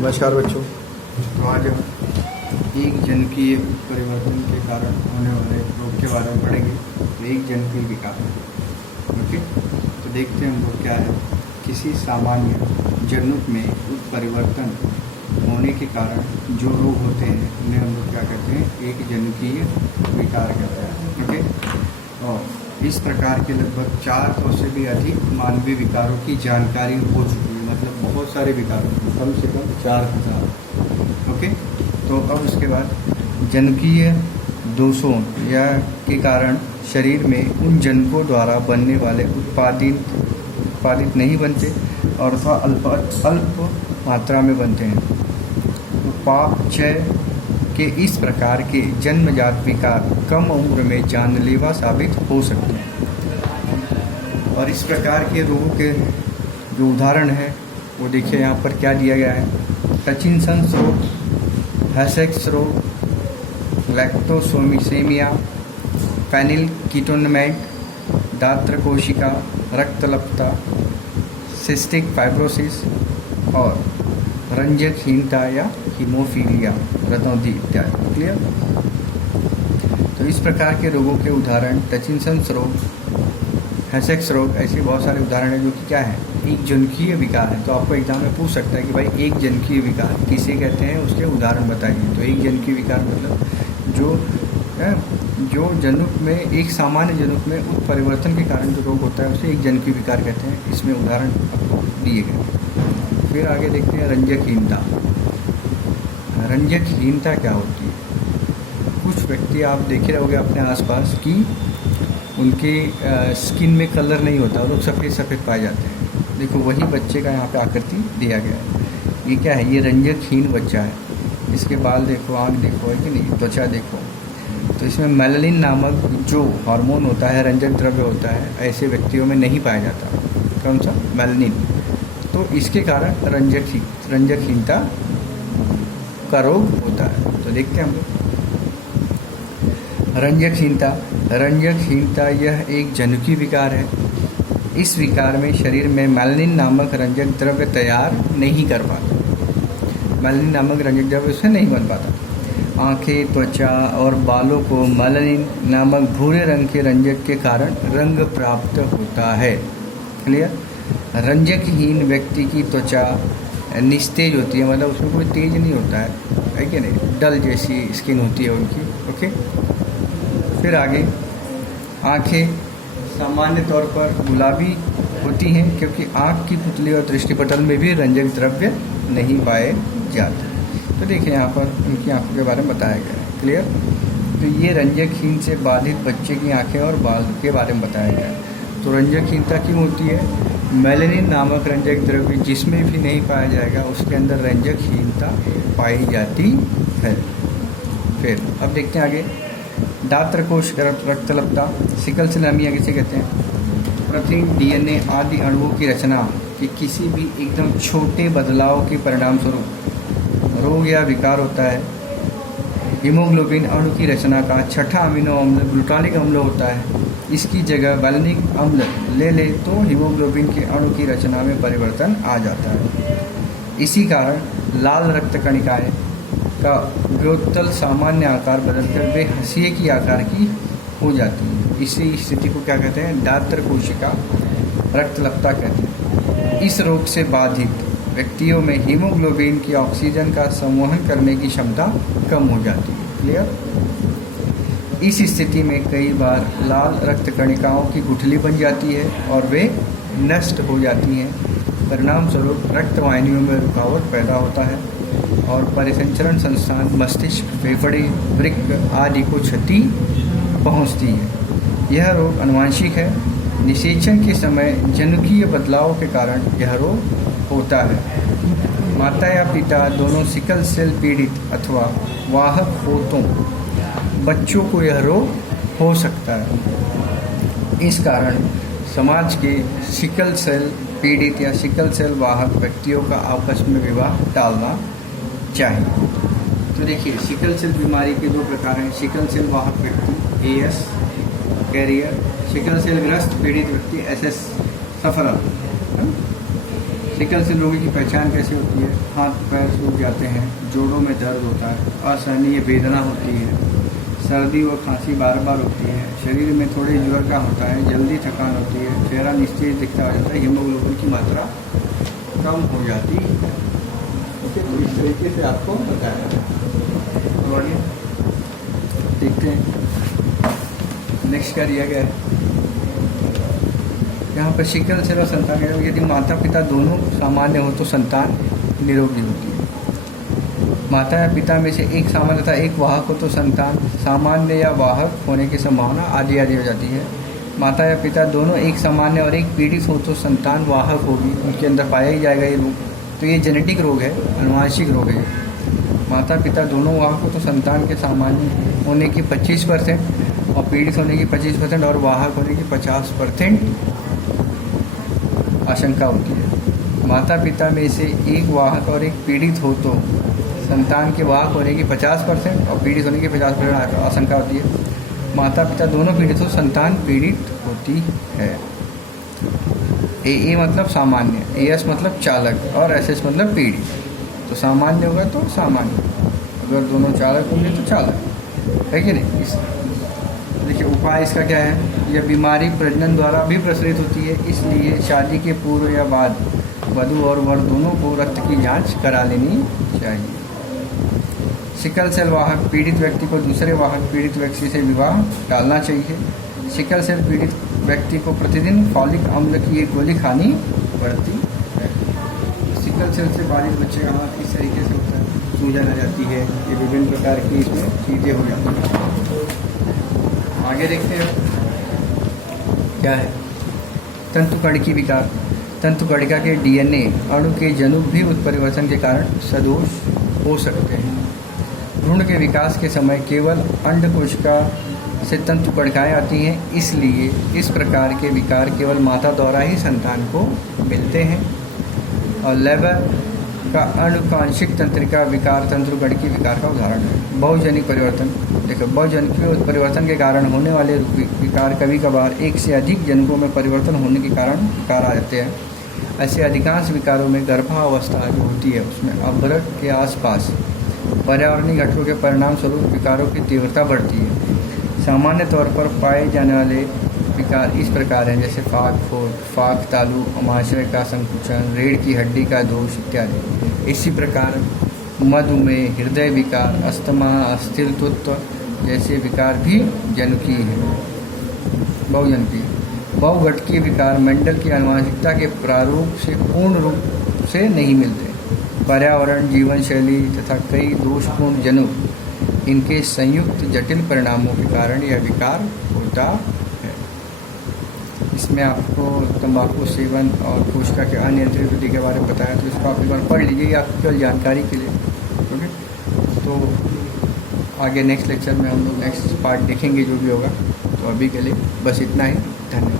नमस्कार बच्चों। तो आज हम एक जनकीय परिवर्तन के कारण होने वाले रोग के बारे में पढ़ेंगे। तो एक जनकीय विकार, ओके। तो देखते हैं हम लोग क्या है। किसी सामान्य जनुक में उत्परिवर्तन होने के कारण जो रोग होते हैं उन्हें हम लोग क्या कहते हैं, एक जनकीय विकार कहते हैं, ओके। और इस प्रकार के लगभग 400 से भी अधिक मानवीय विकारों की जानकारी हो चुकी है। मतलब बहुत सारे विकार, कम से कम 4000, ओके। तो अब उसके बाद जनकीय दोषों या के कारण शरीर में उन जनकों द्वारा बनने वाले उत्पादित नहीं बनते और अथवा अल्प मात्रा में बनते हैं। तो पापचय के इस प्रकार के जन्मजात विकार कम उम्र में जानलेवा साबित हो सकते हैं। और इस प्रकार के रोगों के जो उदाहरण है वो देखिए यहाँ पर क्या दिया गया है। हचिनसन्स रोग, हैसेक्स रोग, लैक्टोसोमिसेमिया, फेनिल कीटोनमेंट, दात्र कोशिका रक्तलपता, सिस्टिक फाइब्रोसिस और रंजकहीनता या हीमोफीलिया, रतौंधी इत्यादि। क्लियर। तो इस प्रकार के रोगों के उदाहरण हचिनसन्स रोग, हैसेक्स रोग, ऐसे बहुत सारे उदाहरण हैं जो कि क्या है, एक जनकीय विकार है। तो आपको एग्जाम में पूछ सकता है कि भाई एक जनकीय विकार किसे कहते हैं, उसके उदाहरण बताइए। तो एक जनकीय विकार मतलब जो जनुक में, एक सामान्य जनुक में उत्परिवर्तन के कारण जो रोग होता है उसे एक जनकीय विकार कहते हैं। इसमें उदाहरण आपको दिए गए। फिर आगे देखते हैं रंजकहीनता। रंजकहीनता क्या होती है। कुछ व्यक्ति आप देखे रहोगे अपने आसपास कि उनके स्किन में कलर नहीं होता, लोग सफ़ेद सफ़ेद पाए जाते हैं। देखो वही बच्चे का यहाँ पे आकृति दिया गया है। ये क्या है, ये रंजकहीन बच्चा है। इसके बाल देखो, आँख देखो, है कि नहीं, त्वचा देखो। तो इसमें मेलानिन नामक जो हार्मोन होता है, रंजक द्रव्य होता है, ऐसे व्यक्तियों में नहीं पाया जाता। कौन सा, मेलानिन। तो इसके कारण रंजकहीनता का रोग होता है। तो देखते हैं हम लोग रंजकहीनता यह एक जनुकीय विकार है। इस विकार में शरीर में मेलानिन नामक रंजक द्रव्य तैयार नहीं कर पाता। मेलानिन नामक रंजक द्रव्य उससे नहीं बन पाता। आँखें, त्वचा और बालों को मेलानिन नामक भूरे रंग के रंजक के कारण रंग प्राप्त होता है। क्लियर। रंजकहीन व्यक्ति की त्वचा निस्तेज होती है, मतलब उसमें कोई तेज नहीं होता है कि नहीं, डल जैसी स्किन होती है उनकी, ओके। फिर आगे आँखें सामान्य तौर पर गुलाबी होती हैं क्योंकि आँख की पुतली और दृष्टिपटल में भी रंजक द्रव्य नहीं पाए जाते। तो देखिए यहाँ पर उनकी आँखों के बारे में बताया गया है। क्लियर। तो ये रंजकहीन से बाधित बच्चे की आँखें और बाल के बारे में बताया गया है। तो रंजकहीनता क्यों होती है, मेलानिन नामक रंजक द्रव्य जिसमें भी नहीं पाया जाएगा उसके अंदर रंजकहीनता पाई जाती है। फिर अब देखते हैं आगे, दात्र कोश रक्तलपता, सिकल सेल एनीमिया किसे कहते हैं। प्रोटीन, डीएनए आदि अणुओं की रचना के किसी भी एकदम छोटे बदलाव के परिणाम स्वरूप रोग या विकार होता है। हीमोग्लोबिन अणु की रचना का छठा अमीनो अम्ल ग्लूटानिक अम्ल होता है। इसकी जगह वैलेनिक अम्ल ले तो हीमोग्लोबिन के अणु की रचना में परिवर्तन आ जाता है। इसी कारण लाल रक्त कणिकाएं का व्योत्तल सामान्य आकार बदलकर वे हंसिए की आकार की हो जाती है। इसी स्थिति को क्या कहते हैं, दात्र कोशिका रक्तलपता कहते हैं। इस रोग से बाधित व्यक्तियों में हीमोग्लोबिन की ऑक्सीजन का संवहन करने की क्षमता कम हो जाती है। क्लियर। इस स्थिति में कई बार लाल रक्त कणिकाओं की गुठली बन जाती है और वे नष्ट हो जाती हैं। परिणाम स्वरूप रक्तवाहिनियों में रुकावट पैदा होता है और परिसंचरण संस्थान, मस्तिष्क, फेफड़े, वृक्क आदि को क्षति पहुंचती है। यह रोग आनुवंशिक है। निषेचन के समय जनुकीय बदलाव के कारण यह रोग होता है। माता या पिता दोनों सिकल सेल पीड़ित अथवा वाहक हो तो बच्चों को यह रोग हो सकता है। इस कारण समाज के सिकल सेल पीड़ित या सिकल सेल वाहक व्यक्तियों का आपस में विवाह टालना चाहिए। तो देखिए सिकल सेल बीमारी के दो प्रकार हैं। सिकल सेल वाहक व्यक्ति AS कैरियर, सिकल सेल ग्रस्त पीड़ित व्यक्ति SS सफरल। सिकल सेल रोगी की पहचान कैसे होती है? हाथ पैर सूख जाते हैं, जोड़ों में दर्द होता है, असहनीय वेदना होती है, सर्दी व खांसी बार बार होती है, शरीर में थोड़े ज्वर का होता है, जल्दी थकान होती है, चेहरा निस्तेज दिखता हो जाता है, हीमोग्लोबिन की मात्रा कम हो जाती है। ओके, तो इस तरीके से आपको बताया है। तो आगे देखते हैं नेक्स्ट क्या दिया गया है। यहाँ पर सिकल सेल और संतान, यदि माता पिता दोनों सामान्य हो तो संतान निरोगी होती है। माता या पिता में से एक सामान्य तथा एक वाहक हो तो संतान सामान्य या वाहक होने की संभावना आधी आधी हो जाती है। माता या पिता दोनों एक सामान्य और एक पीड़ित हो तो संतान वाहक होगी, उनके अंदर पाया ही जाएगा ये रोग। तो ये जेनेटिक रोग है, अनुवांशिक रोग है। माता पिता दोनों वाहक हो तो संतान के सामान्य होने की 25% और पीड़ित होने की 25% और वाहक होने की 50% आशंका होती है। माता पिता में से एक वाहक और एक पीड़ित हो तो संतान के वाहक होने की 50% और पीड़ित होने की 50% आशंका होती है। माता पिता दोनों पीड़ित हो संतान पीड़ित होती है। ए मतलब सामान्य, एस मतलब चालक और एस मतलब पीड़ित। तो सामान्य होगा तो सामान्य, अगर दोनों चालक होंगे तो चालक, है कि नहीं। देखिए उपाय इसका क्या है। यह बीमारी प्रजनन द्वारा भी प्रसारित होती है, इसलिए शादी के पूर्व या बाद वधू और वर दोनों को रक्त की जांच करा लेनी चाहिए। सिकल सेल वाहक पीड़ित व्यक्ति को दूसरे वाहक पीड़ित व्यक्ति से विवाह टालना चाहिए। सिकल सेल पीड़ित व्यक्ति को प्रतिदिन फॉलिक अम्ल की एक गोली खानी पड़ती है। सिकल सेल से बाधित बच्चे का हाथ इस तरीके से होता है, सूजन आ जाती है, ये विभिन्न प्रकार की इसमें चीज़ें हो जाती हैं। आगे देखते हैं क्या है। तंतुकणिकी विकार। तंतुकणिका के डीएनए अणु के जनुक भी उत्परिवर्तन के कारण सदोष हो सकते हैं। भ्रूण के विकास के समय केवल अंडकोशिका से तंतुकणिकाएं आती हैं, इसलिए इस प्रकार के विकार केवल माता द्वारा ही संतान को मिलते हैं। और लेबर का अनुकांशिक तंत्रिका विकार तंतुकणिकी विकार का उदाहरण है। बहुजनिक परिवर्तन। देखो, बहुजनिक परिवर्तन के कारण होने वाले विकार कभी कभार एक से अधिक जनकों में परिवर्तन होने के कारण विकार आ जाते हैं। ऐसे अधिकांश विकारों में गर्भावस्था जो होती है उसमें अभ्रक के आसपास पर्यावरणीय घटकों के परिणाम स्वरूप विकारों की तीव्रता बढ़ती है। सामान्य तौर पर पाए जाने वाले विकार इस प्रकार हैं, जैसे फाक तालु, अमाशय का संकुचन, रीढ़ की हड्डी का दोष इत्यादि। इसी प्रकार मधुमेह, हृदय विकार, अस्थमा, अस्थिरत्व जैसे विकार भी जनुकीय हैं, बहुजनकीय। बहुघटकीय विकार मेंडल की आनुवंशिकता के प्रारूप से पूर्ण रूप से नहीं मिलते। पर्यावरण, जीवन शैली तथा कई दोषपूर्ण जनुक इनके संयुक्त जटिल परिणामों के कारण यह विकार होता है। इसमें आपको तंबाकू सेवन और कोशिका के अनियंत्रित वृद्धि के बारे में बताया, तो इसको आप एक बार पढ़ लीजिए, आपकी केवल जानकारी के लिए। ओके, तो आगे नेक्स्ट लेक्चर में हम लोग नेक्स्ट पार्ट देखेंगे जो भी होगा। तो अभी के लिए बस इतना ही। धन्यवाद।